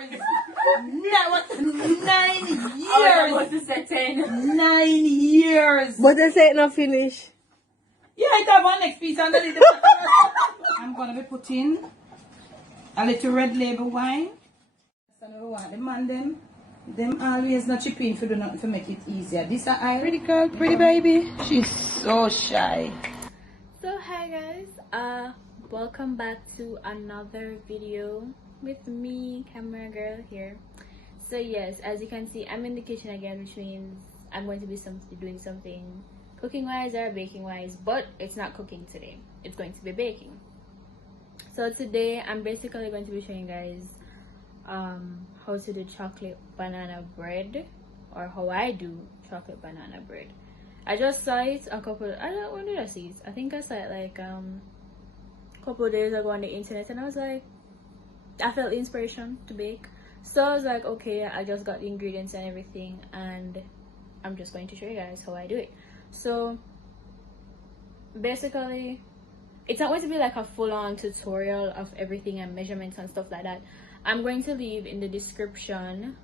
years. No, what? 9 years. I was about to say 10. 9 years. But I say it not finish. Yeah, I have one next piece underneath. I'm gonna be putting a little red label wine. So we want them and them always not chip in for do nothing to make it easier. This are I pretty girl, pretty baby. She's so shy. So hi guys, welcome back to another video with me, camera girl here. So yes, as you can see, I'm in the kitchen again, which means I'm going to be doing something cooking wise or baking wise, but it's not cooking today, it's going to be baking. So today I'm basically going to be showing you guys how to do chocolate banana bread, or how I do chocolate banana bread. I just saw it a couple, when did I see it? I think I saw it like a couple of days ago on the internet, and I was like, I felt the inspiration to bake. So I was like, okay, I just got the ingredients and everything, and I'm just going to show you guys how I do it. So basically, it's not going to be like a full-on tutorial of everything and measurements and stuff like that. I'm going to leave in the description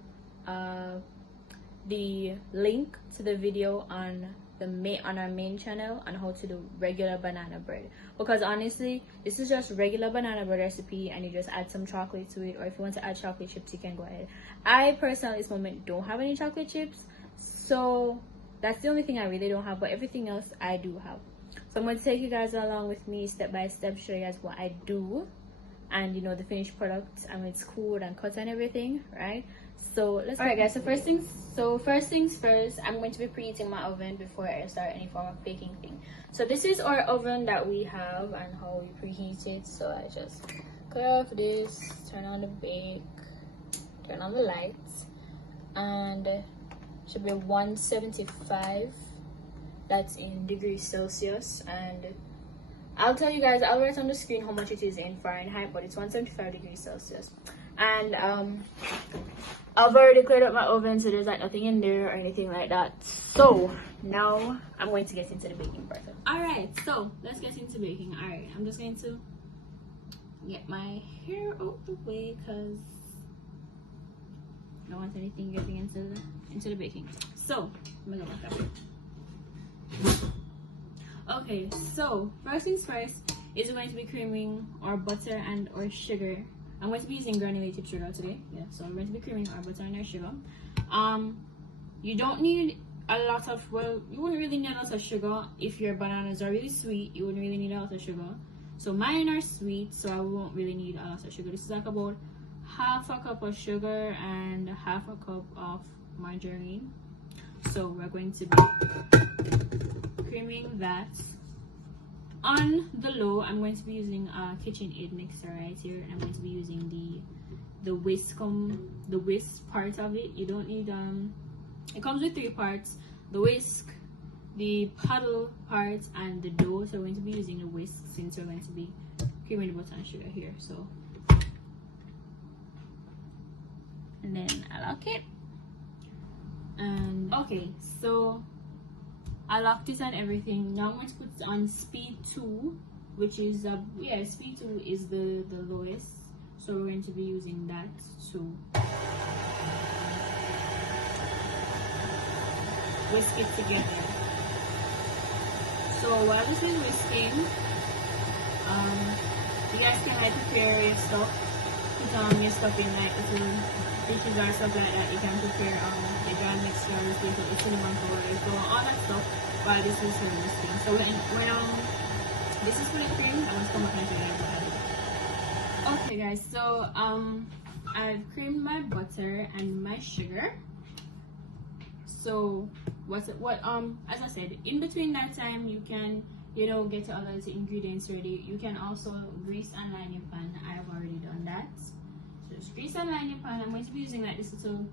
the link to the video on our main channel on how to do regular banana bread, because honestly this is just regular banana bread recipe and you just add some chocolate to it, or if you want to add chocolate chips you can go ahead. I personally at this moment don't have any chocolate chips, so that's the only thing I really don't have, but everything else I do have. So I'm going to take you guys along with me step by step, show you guys what I do and you know the finished product and it's cooled and cut and everything, right? So let's go. Alright guys, so first things first, I'm going to be preheating my oven before I start any form of baking thing. So this is our oven that we have and how we preheat it. So I just cut off this, turn on the bake, turn on the lights, and it should be 175, that's in degrees Celsius, and I'll tell you guys, I'll write on the screen how much it is in Fahrenheit, but it's 175 degrees Celsius. And I've already cleared up my oven, so there's like nothing in there or anything like that. So now I'm going to get into the baking part. Alright, so let's get into baking. Alright, I'm just going to get my hair out the way because I don't want anything getting into the baking. So let me go back up. Okay, so first things first is we're going to be creaming our butter and our sugar. I'm going to be using granulated sugar today. Yeah, so we're going to be creaming our butter and our sugar. You don't need a lot of, well, you wouldn't really need a lot of sugar. If your bananas are really sweet, you wouldn't really need a lot of sugar. So mine are sweet, so I won't really need a lot of sugar. This is like about half a cup of sugar and half a cup of margarine. So we're going to be creaming that. On the low, I'm going to be using a KitchenAid mixer right here, and I'm going to be using the whisk part of it. You don't need it comes with 3 parts: the whisk, the paddle part, and the dough. So we're going to be using the whisk since we're going to be creaming the butter and sugar here. So, and then I lock it. And okay, so I locked it and everything. Now I'm going to put it on speed 2, which is speed 2 is the lowest, so we're going to be using that to whisk it together. So while this is whisking, you guys can like prepare your stuff, put your stuff in like little dishes or stuff like that. You can prepare the dry mixture with the cinnamon powder, so all that stuff while this is whisking. So when this is fully creamed, I'm going to come back and show you guys. Okay guys, so I've creamed my butter and my sugar. So as I said, in between that time you can, you know, get all those ingredients ready. You can also grease and line your pan. I have already done that. So just grease and line your pan. I'm going to be using like this little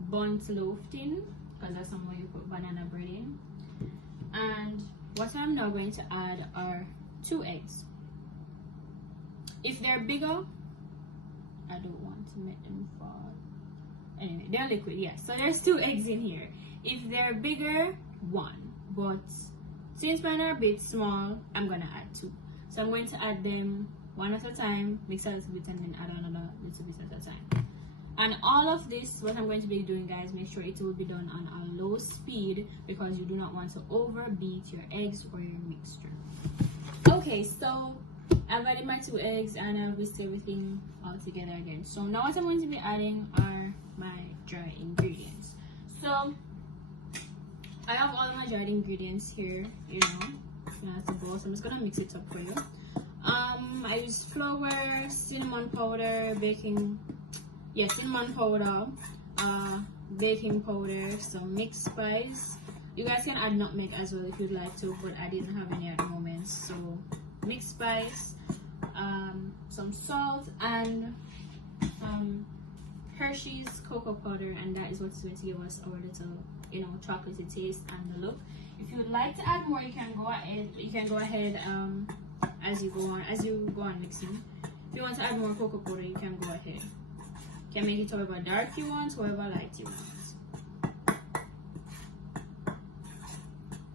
burnt loaf tin, because that's somewhere you put banana bread in. And what I'm now going to add are 2 eggs. If they're bigger, I don't want to make them fall. Anyway, they're liquid, yes. So there's 2 eggs in here. If they're bigger, 1. But since mine are a bit small, I'm gonna add 2. So I'm going to add them one at a time, mix a little bit, and then add another little bit at a time. And all of this, what I'm going to be doing, guys, make sure it will be done on a low speed because you do not want to overbeat your eggs or your mixture. Okay, so I've added my 2 eggs and I've whisked everything all together again. So now what I'm going to be adding are my dry ingredients. So I have all my dried ingredients here, you know, at the bowl. So I'm just gonna mix it up for you. I use flour, cinnamon powder, cinnamon powder, baking powder, some mixed spice. You guys can add nutmeg as well if you'd like to, but I didn't have any at the moment. So mixed spice, some salt, and Hershey's cocoa powder, and that is what's going to give us our little, you know, chocolatey taste and the look. If you would like to add more, you can go ahead. As you go on mixing. If you want to add more cocoa powder, you can go ahead. You can make it however dark you want, however light you want.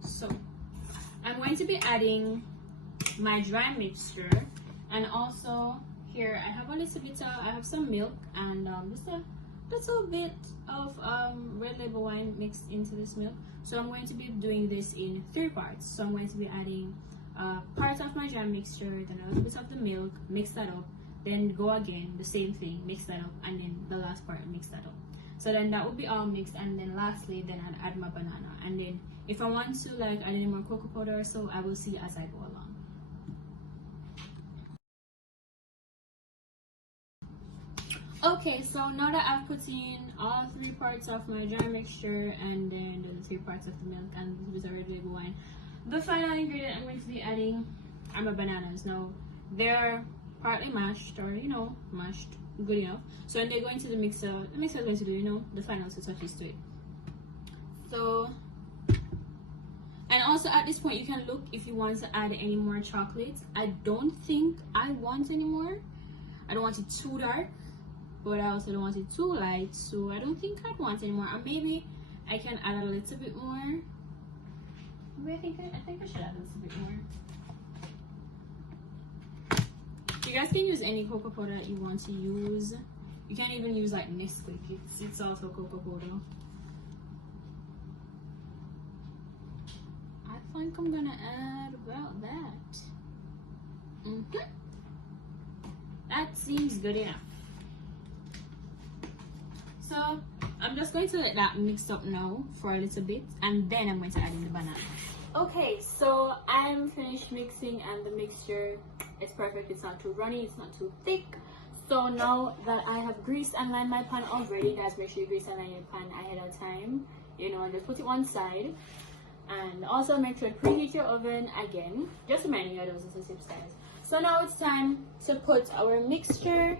So I'm going to be adding my dry mixture, and also here I have a little bit of, I have some milk and just a little bit of red label wine mixed into this milk. So I'm going to be doing this in 3 parts. So I'm going to be adding part of my dry mixture, then a little bit of the milk, mix that up, then go again, the same thing, mix that up, and then the last part, mix that up. So then that will be all mixed, and then lastly, then I'll add my banana, and then if I want to like add any more cocoa powder or so, I will see as I go along. Okay, so now that I've put in all 3 parts of my dry mixture and then the 3 parts of the milk and a bit of red label wine, the final ingredient I'm going to be adding are my bananas. Now they're partly mashed, or you know, mashed good enough. So when they go into the mixer is going to do, you know, the final 2 touches to it. So, and also at this point you can look if you want to add any more chocolate. I don't think I want any more. I don't want it too dark, but I also don't want it too light, so I don't think I'd want any more. Or maybe I can add a little bit more. Maybe I think I should add a little bit more. You guys can use any cocoa powder that you want to use. You can even use like Nesquik. It's also cocoa powder. I think I'm gonna add about that. That seems good enough. So I'm just going to let that mix up now for a little bit, and then I'm going to add in the banana. Okay, so I'm finished mixing, and the mixture is perfect. It's not too runny, it's not too thick. So now that I have greased and lined my pan already, guys, make sure you grease and line your pan ahead of time, you know, and just put it one side. And also make sure to preheat your oven again, just reminding you those are styles. So now it's time to put our mixture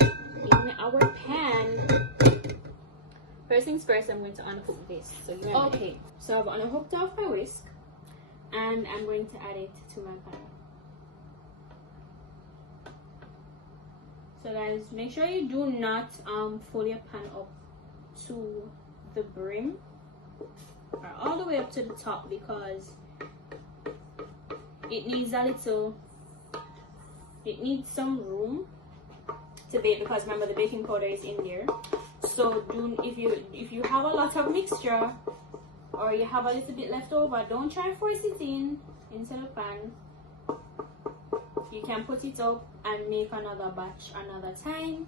in our pan. First things first, I'm going to unhook this. Okay, so I've unhooked off my whisk, and I'm going to add it to my pan. So guys, make sure you do not fill your pan up to the brim or all the way up to the top, because it needs some room to bake, because remember the baking powder is in there. So if you have a lot of mixture or you have a little bit left over, don't try force it into the pan. You can put it up and make another batch another time,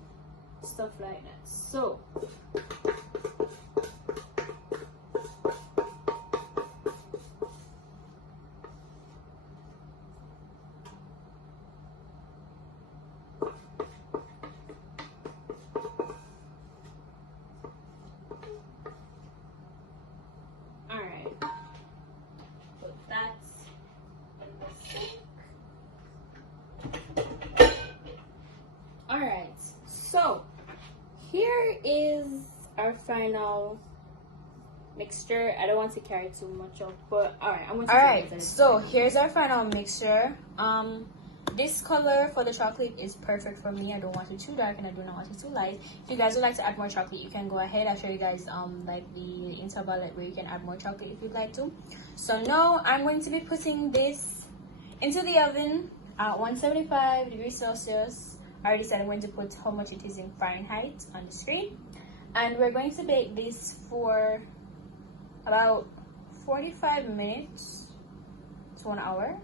stuff like that. So alright, so here is our final mixture. I don't want to carry too much up, but alright, so here's our final mixture. This color for the chocolate is perfect for me. I don't want it too dark and I do not want it too light. If you guys would like to add more chocolate, you can go ahead. I'll show you guys like the interval where you can add more chocolate if you'd like to. So now I'm going to be putting this into the oven at 175 degrees Celsius I already said I'm going to put how much it is in Fahrenheit on the screen, and we're going to bake this for about 45 minutes to an hour.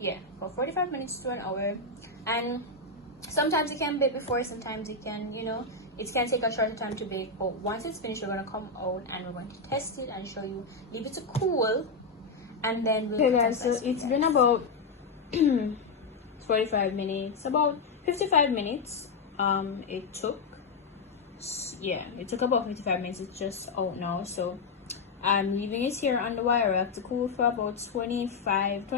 Yeah, for 45 minutes to an hour. And sometimes you can bake before, sometimes you can, you know, it can take a shorter time to bake, but once it's finished, we're going to come out and we're going to test it and show you, leave it to cool, and then we'll. Okay guys, so it's been about 45 minutes, about 55 minutes it took. Yeah, it took about 55 minutes. It's just out now, so I'm leaving it here on the wire rack to cool for about 25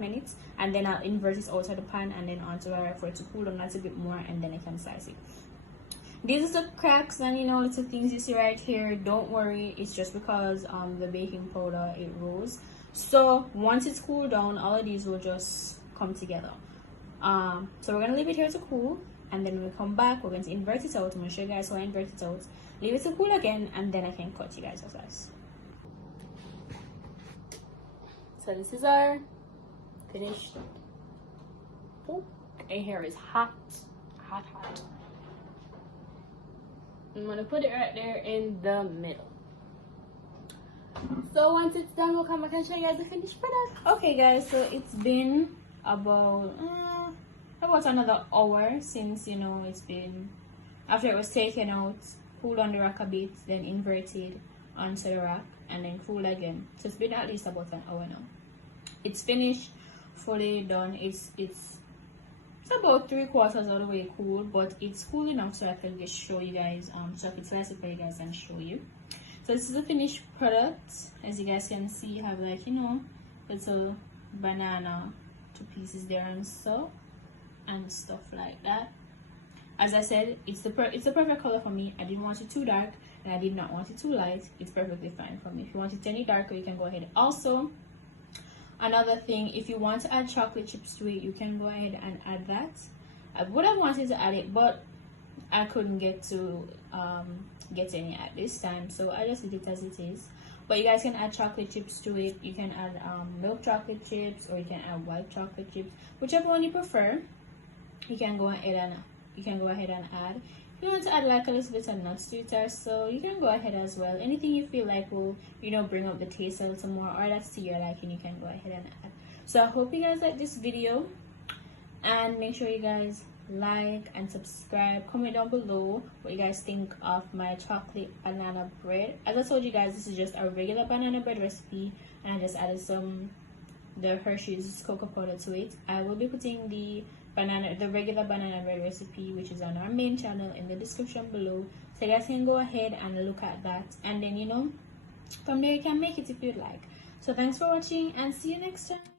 minutes, and then I'll invert it out of the pan and then onto the wire rack for it to cool down a little bit more, and then I can slice it. These are the cracks and, you know, little things you see right here. Don't worry, it's just because the baking powder, it rose. So once it's cooled down, all of these will just come together. So we're gonna leave it here to cool, and then when we come back, we're going to invert it out. I'm gonna show you guys how I invert it out, leave it to cool again, and then I can cut you guys a slice. So this is our finished. Oh, and here is hot. I'm gonna put it right there in the middle. So once it's done, we'll come back and show you guys the finished product. Okay guys, so it's been about another hour since, you know, it's been, after it was taken out, cooled on the rack a bit, then inverted onto the rack, and then cooled again. So it's been at least about an hour now. It's finished, fully done. It's about 3/4 of the way cool, but it's cool enough so I can just show you guys, so I can slice it for you guys and show you. So this is the finished product. As you guys can see, you have, like, you know, little banana to pieces there and so, and stuff like that. As I said, it's the perfect color for me. I didn't want it too dark and I did not want it too light. It's perfectly fine for me. If you want it any darker, you can go ahead. Also, another thing, if you want to add chocolate chips to it, you can go ahead and add that. I would have wanted to add it, but I couldn't get to get any at this time, so I just leave it as it is. But you guys can add chocolate chips to it. You can add milk chocolate chips, or you can add white chocolate chips, whichever one you prefer. You can go ahead and add. If you want to add like a little bit of nuts to it or so, you can go ahead as well. Anything you feel like will, you know, bring up the taste a little more, or that's to your liking, you can go ahead and add. So I hope you guys like this video, and make sure you guys like and subscribe. Comment down below what you guys think of my chocolate banana bread. As I told you guys, this is just a regular banana bread recipe, and I just added the Hershey's cocoa powder to it. I will be putting the regular banana bread recipe, which is on our main channel, in the description below, so you guys can go ahead and look at that, and then, you know, from there you can make it if you'd like. So thanks for watching, and see you next time.